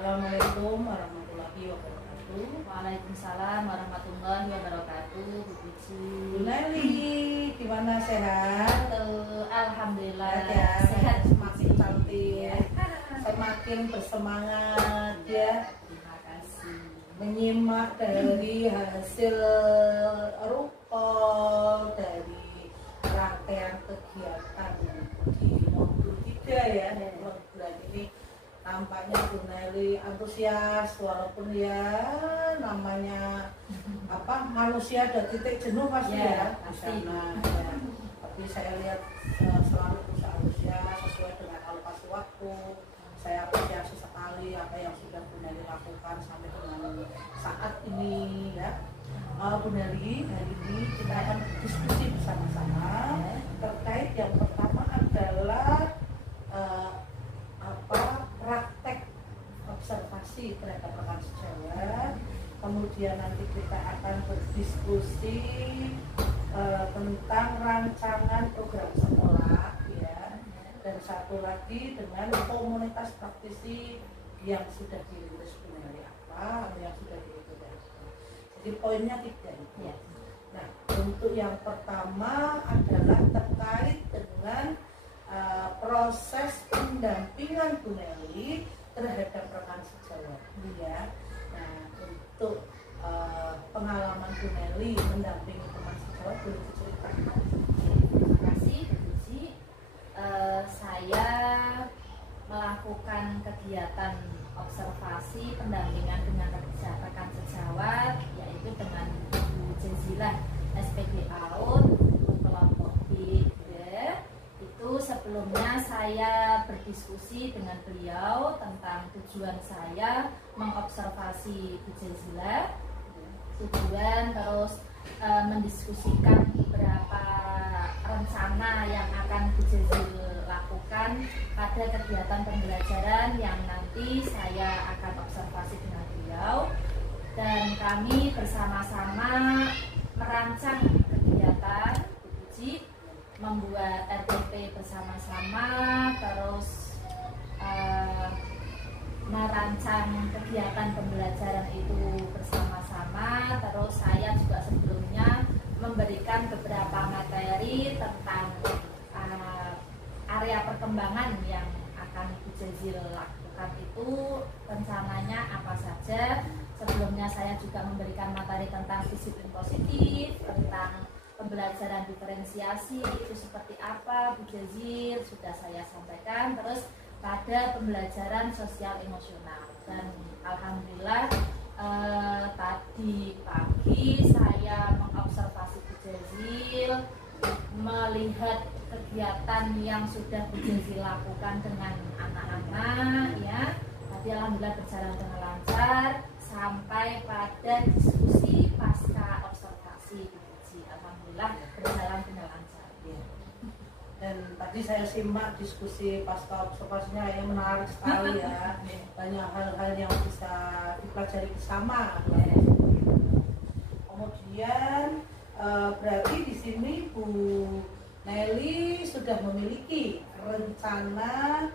Assalamualaikum warahmatullahi wabarakatuh. Waalaikumsalam warahmatullahi wabarakatuh. Bu Puji. Bu Neli, gimana sehat? Halo, alhamdulillah Ya, sehat. semakin cantik, semakin bersemangat ya. Terima kasih. Menyimak dari hasil rupol dari rangkaian kegiatan di modul 3 ya. Bulan ini nampaknya Bu Neli antusias, walaupun ya namanya manusia ada titik jenuh pasti ya, pasti. Ya. Tapi saya lihat selalu berusaha antusias sesuai dengan alokasi waktu. Saya apresiasi sekali apa yang sudah Bu Neli lakukan sampai dengan saat ini ya. Bu Neli, hari ini kita akan diskusi bersama-sama terkait yang pertama adalah praktek observasi terhadap rekan sejawat. Kemudian nanti kita akan berdiskusi tentang rancangan program sekolah ya. Dan satu lagi dengan komunitas praktisi yang sudah dirintis Bu Neli atau yang sudah dirintis. Jadi poinnya 3 itu. Ya. Nah, untuk yang pertama adalah terkait dengan proses pendampingan Bu Neli terhadap rekan sejawat ya. Nah, untuk pengalaman Bu Neli mendampingi teman sejawat boleh diceritakan. Terima kasih Bu Puji. Saya melakukan kegiatan observasi pendampingan dengan rekan sejawat, yaitu dengan Bu Jazilah SPD AUD kelompok B. Itu sebelumnya saya berdiskusi dengan beliau tentang tujuan saya mengobservasi Bu Jazilah, tujuan terus mendiskusikan beberapa rencana yang akan Bu Jazilah lakukan pada kegiatan pembelajaran yang nanti saya akan observasi dengan beliau, dan kami bersama-sama merancang kegiatan Bu Puji, membuat RDP bersama-sama, terus merancang kegiatan pembelajaran itu bersama-sama. Terus saya juga sebelumnya memberikan beberapa materi tentang area perkembangan yang akan Bu Jazilah lakukan itu rencananya apa saja. Sebelumnya saya juga memberikan materi tentang disiplin positif, tentang pembelajaran diferensiasi itu seperti apa Bu Jazilah sudah saya sampaikan. Terus pada pembelajaran sosial emosional, dan alhamdulillah tadi pagi saya mengobservasi Bu Jazilah, melihat kegiatan yang sudah Bu Jazilah lakukan dengan anak-anak ya. Tadi alhamdulillah berjalan dengan lancar sampai pada diskusi pasca observasi. Alhamdulillah berjalan dengan lancar ya. Dan tadi saya simak diskusi pasca observasinya yang menarik sekali ya. Banyak hal-hal yang bisa dipelajari bersama ya. Kemudian berarti di sini Bu Neli sudah memiliki rencana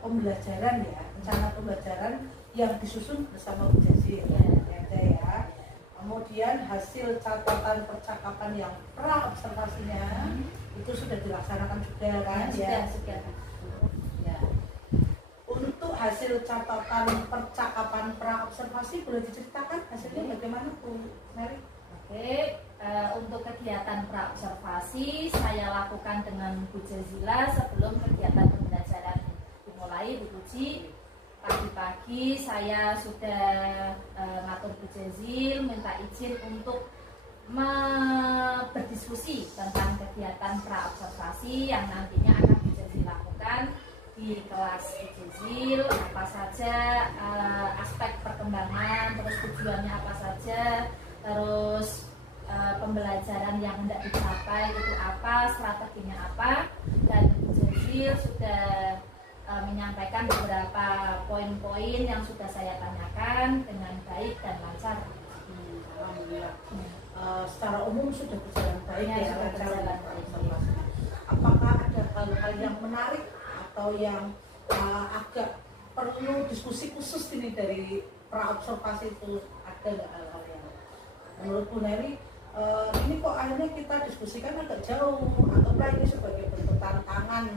pembelajaran ya, rencana pembelajaran yang disusun bersama Bu Jazilah ya. Kemudian hasil catatan percakapan yang pra observasinya itu sudah dilaksanakan juga kan ya? Sudah. Ya. Untuk hasil catatan percakapan pra observasi boleh diceritakan hasilnya bagaimana Bu Neli? Oke, untuk kegiatan pra observasi saya lakukan dengan Bu Jazilah sebelum kegiatan pembelajaran dimulai. Bu Puji, pagi-pagi saya sudah ngatur Bu Jazilah, minta izin untuk berdiskusi tentang kegiatan pra observasi yang nantinya akan Bu Jazilah lakukan di kelas Bu Jazilah, apa saja aspek perkembangan, terus tujuannya apa saja, terus pembelajaran yang hendak dicapai itu apa, strateginya apa. Dan Bu Jazilah sudah menyampaikan beberapa poin-poin yang sudah saya tanyakan dengan baik dan lancar. Alhamdulillah. Secara umum sudah berjalan baik ya, sudah berjalan baik. Apakah ada hal-hal yang menarik atau yang agak perlu diskusi khusus ini dari praobservasi itu, ada nggak hal-hal yang menurut Bu Neri ini kok akhirnya kita diskusikan agak jauh, ataukah ini sebagai bentuk tantangan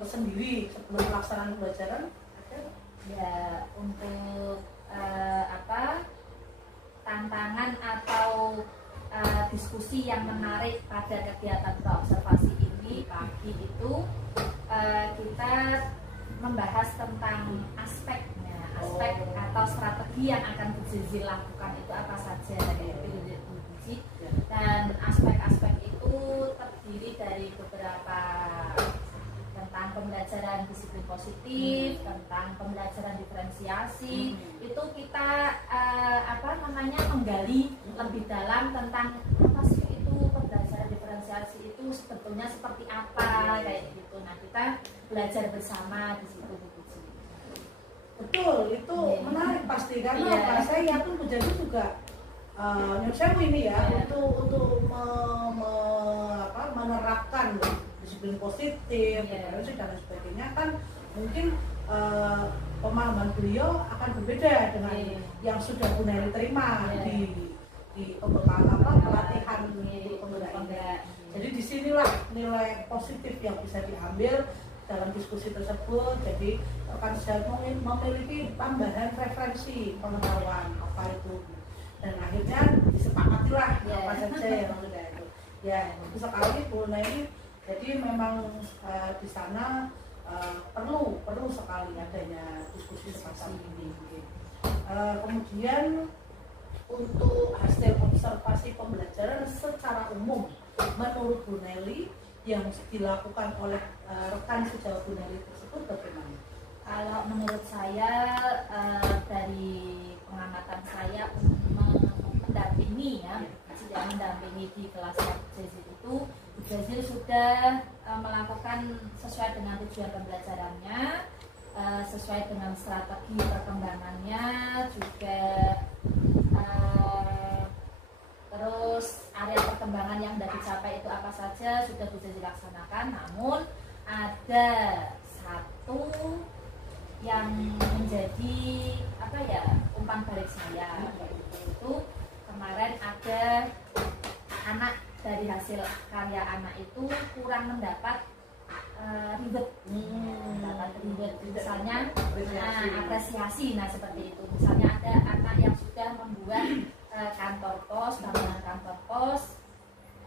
tersendiri sebelum pelaksanaan pembelajaran? Ada? Ya, untuk tantangan atau diskusi yang menarik pada kegiatan praobservasi ini pagi itu kita membahas tentang aspek atau strategi yang akan Bu Jazil lakukan itu apa saja dan aspek-aspek itu terdiri dari beberapa tentang pembelajaran disiplin positif, tentang pembelajaran diferensiasi. Itu kita menggali lebih dalam tentang apa sih itu pembelajaran diferensiasi itu sebetulnya seperti apa kayak gitu. Nah, kita belajar bersama di situ. Betul, itu menarik pasti karena saya pun menjadi juga saya ini ya untuk menerapkan disiplin positif dan sebagainya kan mungkin pemahaman beliau akan berbeda dengan yang sudah Bu Neri terima di pelatihan penggunaan. Jadi disinilah nilai positif yang bisa diambil dalam diskusi tersebut. Jadi rekan saya memiliki tambahan referensi pengetahuan apa itu, dan akhirnya disepakatilah apa saja yang sudah itu. Ya, itu sekali Bu Neri. Jadi memang di sana perlu sekali adanya diskusi semacam ini. Kemudian untuk hasil observasi pembelajaran secara umum menurut Bu Neri yang dilakukan oleh rekan sejawat Bu Neri tersebut bagaimana? Kalau menurut saya dari pengamatan saya mendampingi di kelas Bu Jazil itu, Bu Jazil sudah melakukan sesuai dengan tujuan pembelajarannya, sesuai dengan strategi perkembangannya juga, terus area perkembangan yang sudah dicapai itu apa saja sudah bisa dilaksanakan. Namun ada satu yang menjadi umpan balik saya, itu kemarin ada anak dari hasil karya anak itu kurang mendapat ribet, misalnya apresiasi. Nah, seperti itu. Misalnya ada anak yang sudah membuat kantor pos, bangunan kantor pos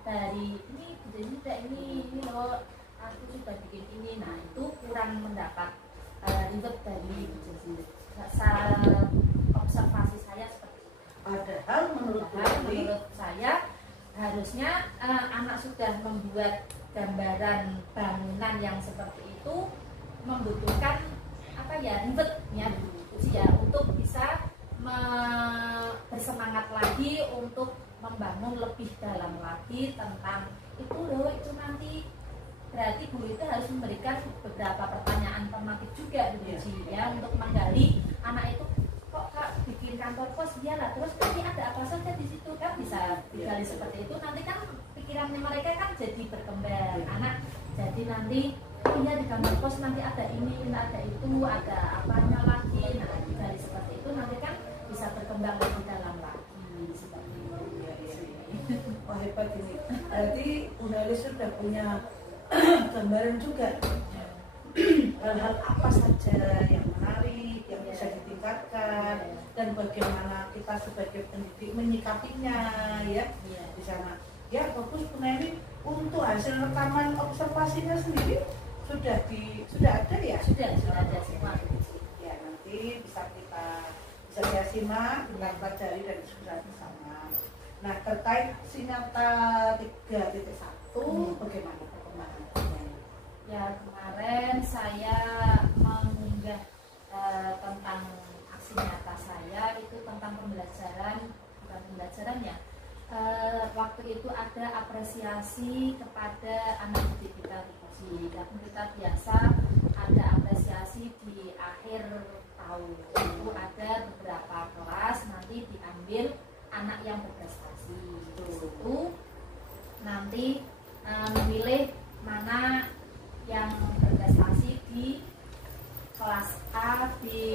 dari ini loh, aku sudah bikin ini. Nah, itu kurang mendapat ribet dari observasi saya seperti itu. Padahal menurut saya harusnya anak sudah membuat gambaran bangunan yang seperti itu membutuhkan ribetnya untuk bisa bersemangat lagi untuk membangun lebih dalam lagi tentang itu loh. Itu nanti berarti guru itu harus memberikan beberapa pertanyaan formatif juga untuk menggali anak itu. Kok Kak bikin kantor pos, iyalah, terus nanti ada apa saja di situ, kan bisa digali seperti itu. Nanti kan pikirannya mereka kan jadi berkembang, anak jadi nanti di kantor pos nanti ada ini, ada itu, ada apanya lagi. Nah, digali seperti itu nanti kan bisa berkembang lebih dalam lagi seperti itu. Wah, hebat ini. Berarti Bu Neri sudah punya gambaran juga hal-hal apa saja yang menarik, yang bisa ditingkatkan, dan bagaimana kita sebagai pendidik menyikapinya di sana. Ya, bagus Bu Neri. Untuk hasil rekaman observasinya sendiri sudah ada ya? Sudah ada semua. Ya, nanti bisa saya simak, kita pelajari dan diskusi bersama. Nah, terkait Sinata 3.1 bagaimana perkembangannya? Ya, kemarin saya mengunggah tentang aksi nyata saya itu tentang pembelajaran ya. Waktu itu ada apresiasi kepada anak didik kita di Kosi. Dan kita biasa ada apresiasi di akhir tahun. Itu ada beberapa kelas nanti diambil anak yang berprestasi. Itu nanti memilih mana yang berprestasi di kelas A, B,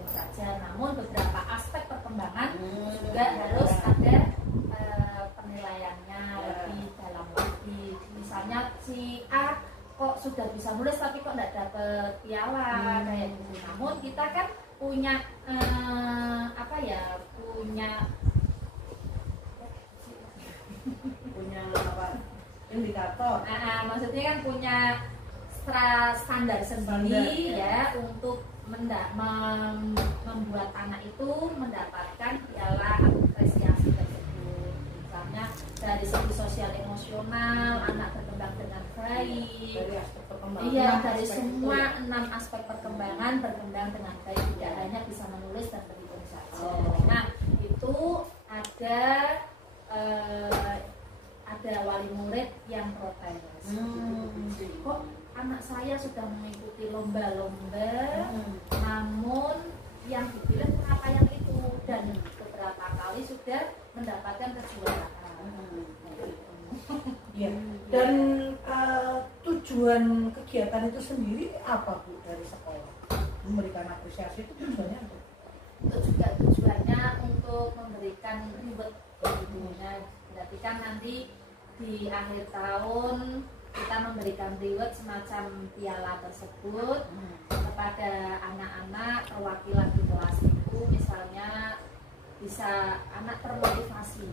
mendukung saja, namun beberapa aspek perkembangan juga harus ada penilaiannya lebih dalam lagi. Misalnya si A kok sudah bisa nulis tapi kok tidak dapat piala kayak gitu. Namun kita kan punya punya apa, indikator. Maksudnya kan punya standar sendiri ya untuk membuat anak itu mendapatkan piala apresiasi tersebut. Misalnya dari segi sosial emosional, anak berkembang dengan baik. Dari aspek perkembangan. Iya, dari semua 6 aspek perkembangan berkembang dengan baik, tidak hanya bisa menulis dan berhitung saja. Nah, itu ada wali murid yang protes. Kok anak saya sudah mengikuti lomba-lomba, namun yang dipilih pencapaian itu, dan beberapa kali sudah mendapatkan kejuaraan. Ya. Dan tujuan kegiatan itu sendiri apa Bu dari sekolah? Memberikan apresiasi itu tujuannya apa? Itu juga tujuannya untuk memberikan reward. Berarti kan nanti di akhir tahun kita memberikan reward semacam piala tersebut kepada anak-anak perwakilan di kelas itu, misalnya bisa anak termotivasi,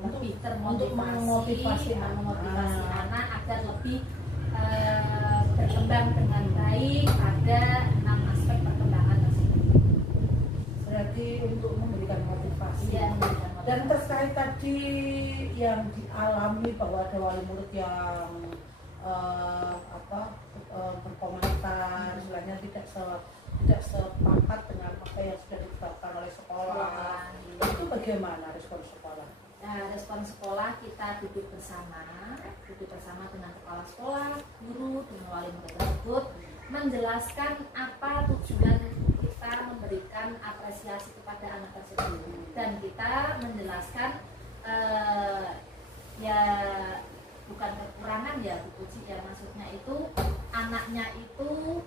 lebih termotivasi, memotivasi anak agar lebih berkembang dengan baik pada 6 aspek perkembangan tersebut. Berarti untuk memberikan motivasi. Ya, dan terkait tadi yang dialami bahwa ada wali murid yang berkomentar, istilahnya tidak sepakat dengan apa yang sudah ditetapkan oleh sekolah. Itu bagaimana respon sekolah? Nah, respon sekolah kita duduk bersama dengan kepala sekolah, guru, dengan wali murid tersebut, menjelaskan apa tujuan kita memberikan apresiasi kepada anak tersebut, dan kita menjelaskan ya bukan kekurangan ya Bu Puji ya, maksudnya itu anaknya itu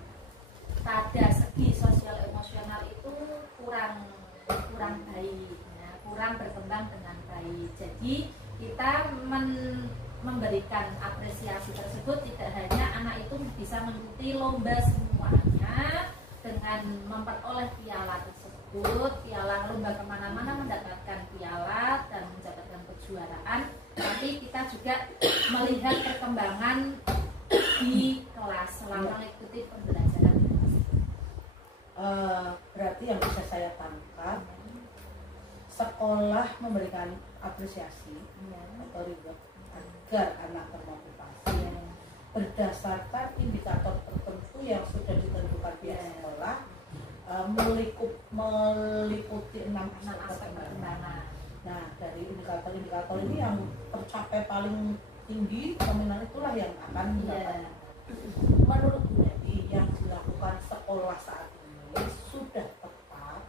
pada segi sosial emosional itu kurang baik ya, kurang berkembang dengan baik. Jadi kita memberikan apresiasi tersebut tidak hanya anak itu bisa mengikuti lomba semuanya dengan memperoleh piala tersebut, piala lomba kemana-mana mendapatkan piala dan mendapatkan kejuaraan, tapi kita juga melihat perkembangan di kelas selama mengikuti pembelajaran di kelas. Berarti yang bisa saya tangkap, sekolah memberikan apresiasi atau reward agar anak termotivasi berdasarkan indikator tertentu yang sudah ditentukan pihak sekolah, meliputi 6 aspek perkembangan. Nah, dari indikator-indikator ini yang tercapai paling tinggi nominal itulah yang akan mendapat. Menurut Bu Neti, yang dilakukan sekolah saat ini sudah tepat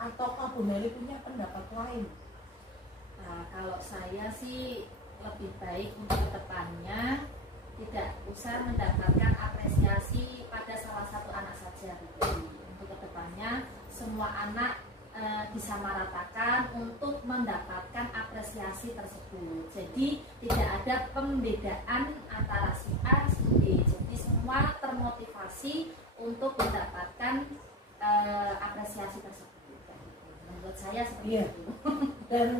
ataukah Bu Neti punya pendapat lain? Nah, kalau saya sih lebih baik untuk kedepannya tidak usah mendapatkan apresiasi pada salah satu anak saja. Untuk kedepannya semua anak disamaratakan untuk mendapatkan apresiasi tersebut. Jadi tidak ada pembedaan antara si A si B. Jadi semua termotivasi untuk mendapatkan apresiasi tersebut. Menurut saya seperti itu. Dan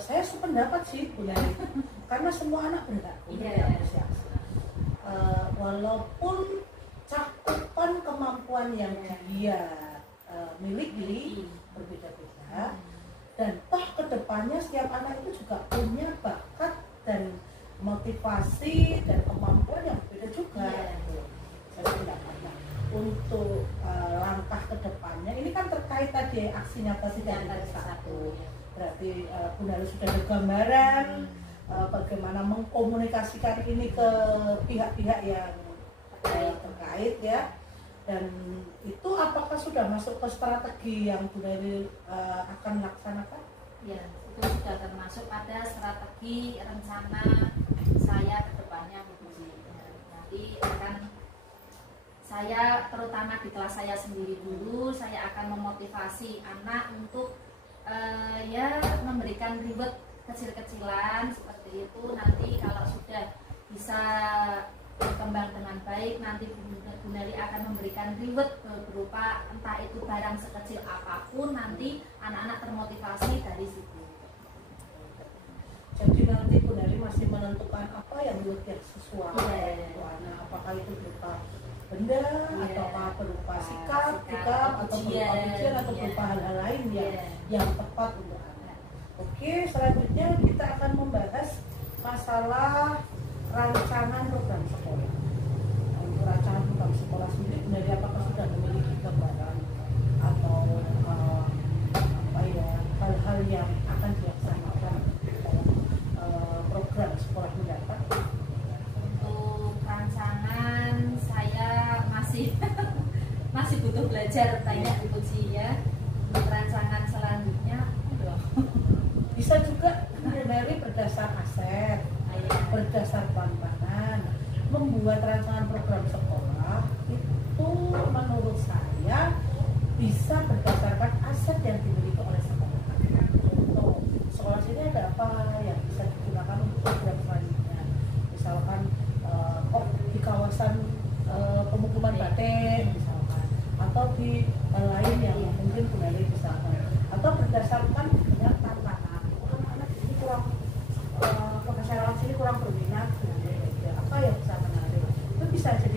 saya sependapat sih Bu Neti. Karena semua anak berhak diapresiasi. Walaupun cakupan kemampuan yang dia miliki berbeda-beda, dan toh kedepannya setiap anak itu juga punya bakat dan motivasi dan kemampuan yang berbeda juga. Saya pendapatnya untuk langkah kedepannya ini kan terkait tadi aksi nyata tidak satu. Berarti Bu Neti sudah ada gambaran bagaimana mengkomunikasikan ini ke pihak-pihak yang terkait ya. Dan itu apakah sudah masuk ke strategi yang Bu Neti akan laksanakan? Ya, itu sudah termasuk pada strategi rencana saya ke depannya Bu Puji. Nanti akan saya terutama di kelas saya sendiri dulu, saya akan memotivasi anak untuk ya memberikan reward kecil-kecilan seperti itu. Nanti kalau sudah bisa berkembang dengan baik, nanti Bu Neli akan memberikan reward berupa entah itu barang sekecil apapun, nanti anak-anak termotivasi dari situ. Jadi nanti Bu Neli masih menentukan apa yang lebih sesuai untuk anak, apakah itu berupa benda ataukah berupa sikap atau berupa ujian atau berupa hal-hal lain yang tepat untuk anak. Oke, selanjutnya kita akan membahas masalah rancangan program sekolah. Nah, untuk rancangan program sekolah sendiri, Bu Neli apakah sudah memiliki gambaran atau hal-hal yang akan dilaksanakan dalam program sekolah mendatang? Untuk rancangan saya masih butuh belajar banyak uji ya. Untuk rancangan selanjutnya bisa juga dari berdasar aset, berdasar tantangan, membuat rancangan program sekolah itu menurut saya bisa berdasarkan aset yang dimiliki oleh sekolah. Contoh, sekolah sini ada apa yang bisa digunakan untuk program selanjutnya, misalkan di kawasan pemukiman batik misalkan, atau di lain yang mungkin Bu Neli misalkan, atau berdasarkan dengan tantangan anak-anak ini kurang masyarakat sini kurang berminat, apa yang bisa menarik, itu bisa jadi